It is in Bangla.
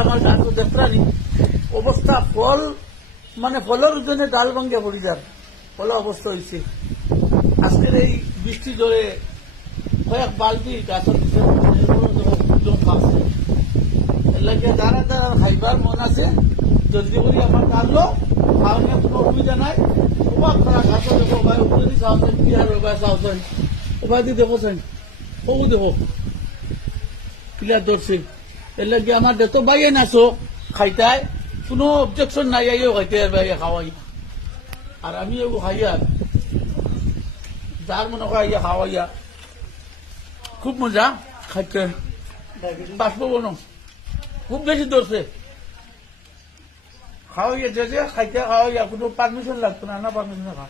আমার গাছ দেখলানি অবস্থা ফল মানে ফলের জন্য ডাল ভাঙ্গিয়া পড়ি যার ফলে অবস্থা হয়েছে। আজকের এই বৃষ্টি জোরে কয়েক বালতি গাছের এর লাগে যারা যারা খাইবার মন আছে জলদি করে আমার কাটলো খাওয়ানোর কোনো অসুবিধা নাই। অবাক করা গাছও দেখো ভাই উপরে চাওছেন কি আর ওবাই চাওছেন ওবাই দিয়ে দেখো চাই ও দেখো প্লেয়ার ধরছে। এর লাগে আমার যত বাইয়ে নাচো খাইতাই কোনো অবজেকশন নাই আইও খাইতে আর বাইরে খাওয়াই আর আমি এগুলো খাইয়া যার মনে হয় খাওয়াইয়া খুব মজা খাইতে বাষ্পবন খুব বেশি ধরছে খাওয়াইয়া যে খাইতে খাওয়াইয়া কোনো পারমিশন লাগতো না পারমিশন খা